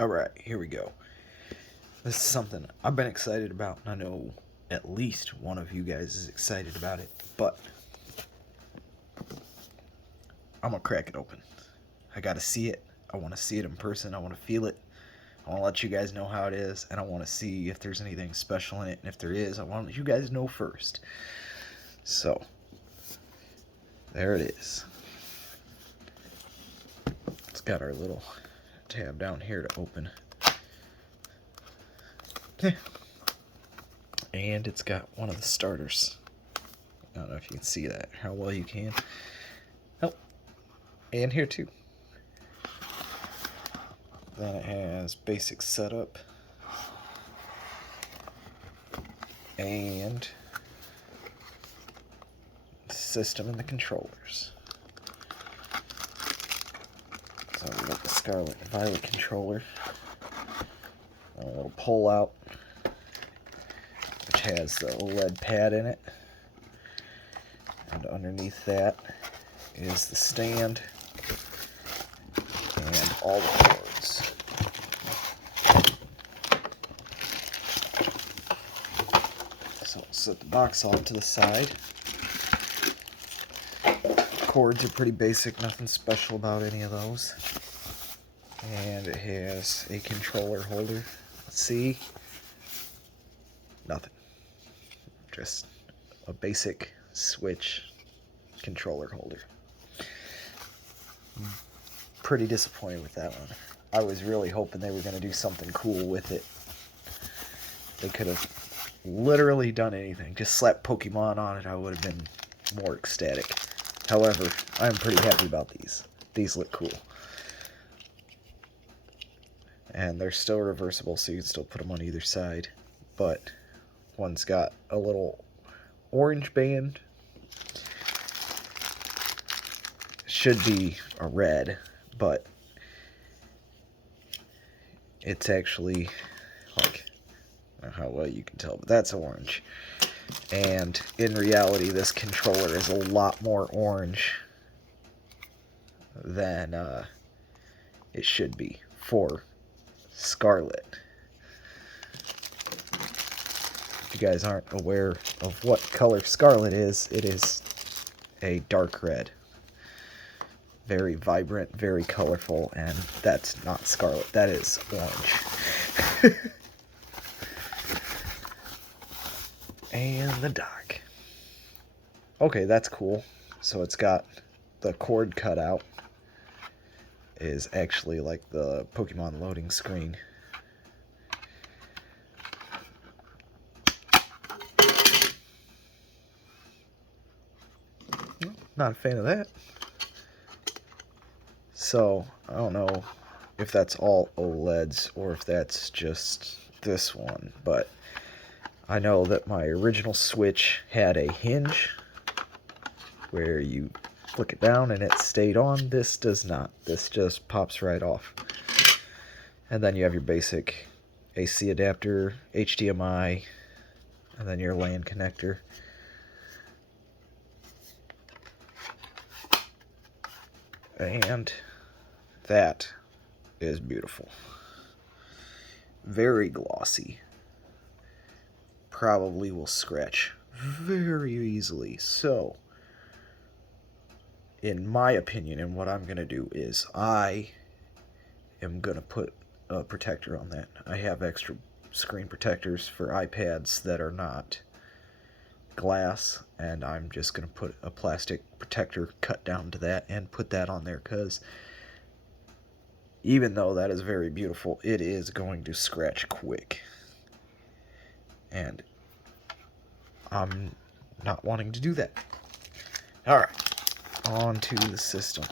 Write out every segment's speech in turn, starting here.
Alright, here we go. This is something I've been excited about, and I know at least one of you guys is excited about it, but I'm gonna crack it open. I gotta see it. I want to see it in person. I want to feel it. I want to let you guys know how it is, and I want to see if there's anything special in it, and if there is, I want to let you guys know first. So, there it is. It's got our little tab down here to open. And it's got one of the starters. I don't know if you can see that, how well you can. Oh, and here too. Then it has basic setup and system and the controllers. So we got the Scarlet and Violet controller, a little pull out, which has the OLED pad in it, and underneath that is the stand and all the cords. So I'll set the box off to the side. Cords are pretty basic, nothing special about any of those. And it has a controller holder. Let's see. Nothing. Just a basic Switch controller holder. Pretty disappointed with that one. I was really hoping they were going to do something cool with it. They could have literally done anything. Just slapped Pokemon on it, I would have been more ecstatic. However, I'm pretty happy about these. These look cool. And they're still reversible, so you can still put them on either side. But one's got a little orange band. Should be a red, but it's actually, like, I don't know how well you can tell, but that's orange. And in reality, this controller is a lot more orange than it should be for Scarlet. If you guys aren't aware of what color Scarlet is, it is a dark red. Very vibrant, very colorful, and that's not Scarlet, that is orange. And the dock. Okay, that's cool. So it's got the cord cut out. Is actually like the Pokemon loading screen. Not a fan of that. So, I don't know if that's all OLEDs or if that's just this one, but I know that my original Switch had a hinge where you flick it down and it stayed on. This does not. This just pops right off. And then you have your basic AC adapter, HDMI, and then your LAN connector. And that is beautiful. Very glossy. Probably will scratch very easily. So, in my opinion, and what I'm going to do is I am going to put a protector on that. I have extra screen protectors for iPads that are not glass, and I'm just going to put a plastic protector cut down to that and put that on there, because even though that is very beautiful, it is going to scratch quick. And I'm not wanting to do that. Alright, on to the system.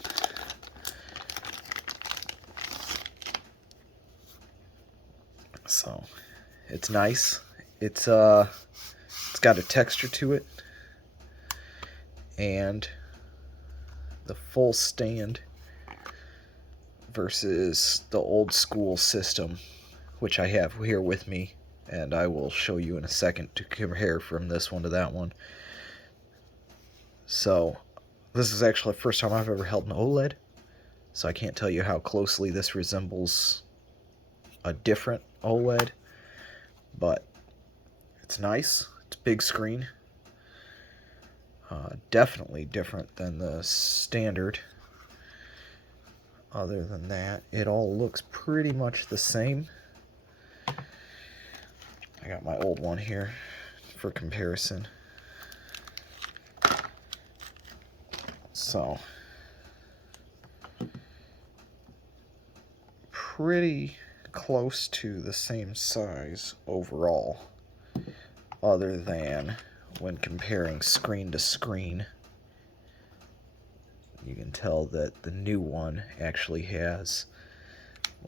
So, it's nice. It's got a texture to it. And the full stand versus the old school system, which I have here with me, and I will show you in a second to compare from this one to that one. So, this is actually the first time I've ever held an OLED, so I can't tell you how closely this resembles a different OLED, but it's nice. It's big screen. Definitely different than the standard. Other than that, it all looks pretty much the same. I got my old one here for comparison. So, pretty close to the same size overall, other than when comparing screen to screen. You can tell that the new one actually has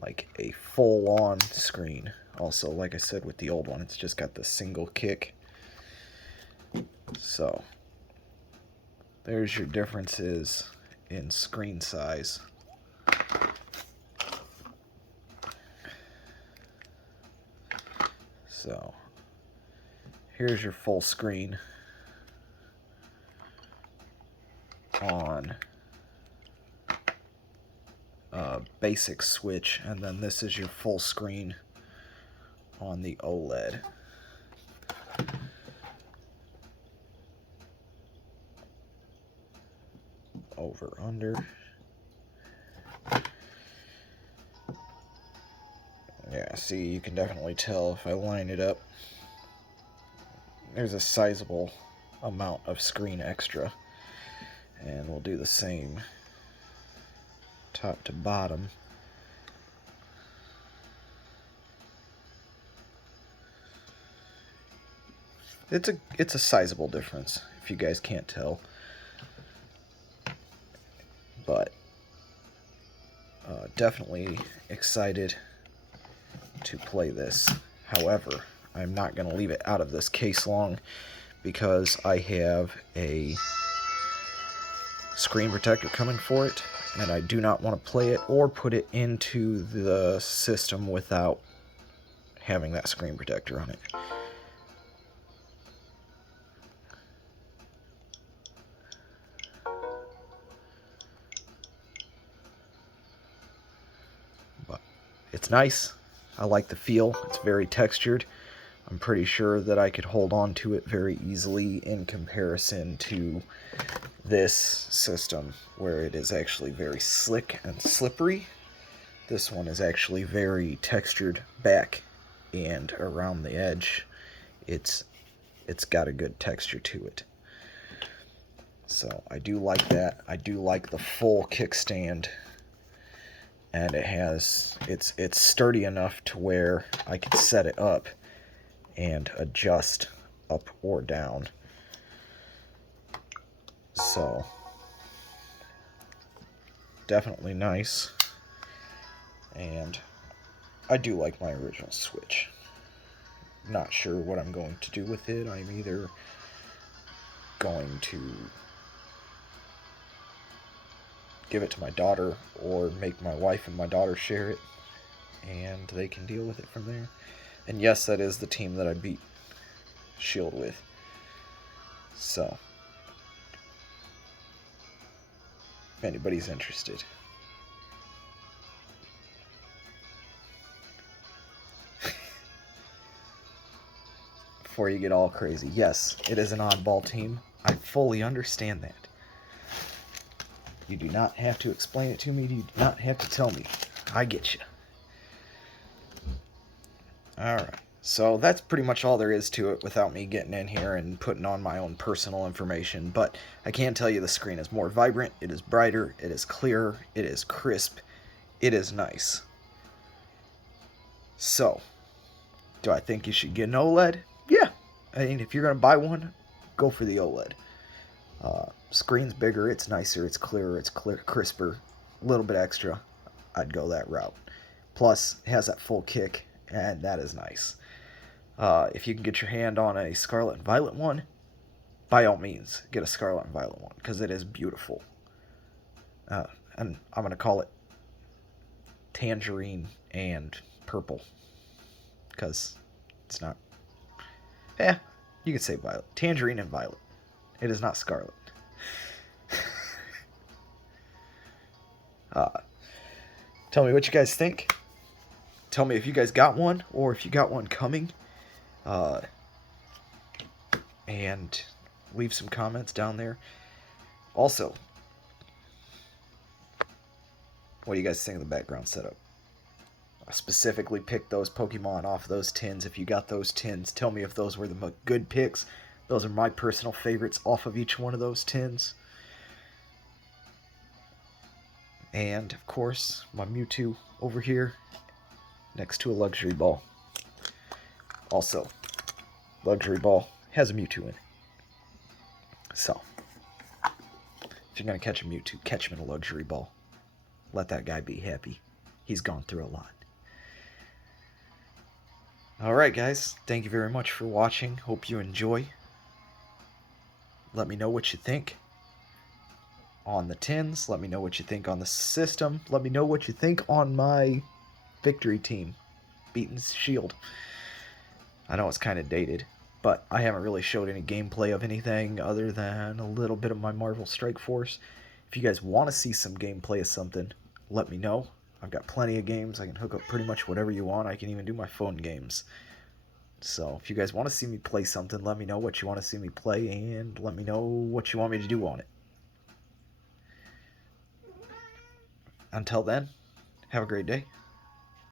like a full-on screen. Also, like I said, with the old one, it's just got the single kick. So, there's your differences in screen size. So, here's your full screen on basic Switch, and then this is your full screen on the OLED. Over, under. Yeah, see, you can definitely tell if I line it up. There's a sizable amount of screen extra. And we'll do the same top to bottom. It's a sizable difference, if you guys can't tell. But definitely excited to play this. However, I'm not going to leave it out of this case long because I have a screen protector coming for it, and I do not want to play it or put it into the system without having that screen protector on it. But it's nice. I like the feel. It's very textured. I'm pretty sure that I could hold on to it very easily in comparison to this system, where it is actually very slick and slippery. This one is actually very textured back and around the edge. It's got a good texture to it. So I do like that. I do like the full kickstand, and it's sturdy enough to where I can set it up and adjust up or down. So definitely nice. And I do like my original Switch. Not sure what I'm going to do with it. I'm either going to give it to my daughter or make my wife and my daughter share it, and they can deal with it from there. And yes, that is the team that I beat Shield with. So, if anybody's interested. Before you get all crazy, yes, it is an oddball team. I fully understand that. You do not have to explain it to me. You do not have to tell me. I get you. Alright, so that's pretty much all there is to it without me getting in here and putting on my own personal information. But I can tell you the screen is more vibrant, it is brighter, it is clearer, it is crisp, it is nice. So, do I think you should get an OLED? Yeah. I mean, if you're going to buy one, go for the OLED. Screen's bigger, it's nicer, it's clearer, it's crisper, a little bit extra. I'd go that route. Plus, it has that full kick, and that is nice. If you can get your hand on a scarlet and violet one, by all means, get a scarlet and violet one, because it is beautiful. And I'm going to call it tangerine and purple, because it's not... Yeah, you could say violet. Tangerine and violet. It is not scarlet. Tell me what you guys think. Tell me if you guys got one or if you got one coming. And leave some comments down there. Also, what do you guys think of the background setup? I specifically picked those Pokemon off those tins. If you got those tins, tell me if those were the good picks. Those are my personal favorites off of each one of those tins. And, of course, my Mewtwo over here next to a luxury ball. Also, luxury ball has a Mewtwo in it. So, if you're going to catch a Mewtwo, catch him in a luxury ball. Let that guy be happy. He's gone through a lot. Alright guys, thank you very much for watching. Hope you enjoy. Let me know what you think on the tins. Let me know what you think on the system. Let me know what you think on my victory team, Beaton's Shield. I know it's kind of dated, but I haven't really showed any gameplay of anything other than a little bit of my Marvel Strike Force. If you guys want to see some gameplay of something, let me know. I've got plenty of games. I can hook up pretty much whatever you want. I can even do my phone games. So if you guys want to see me play something, let me know what you want to see me play, and let me know what you want me to do on it. Until then, have a great day.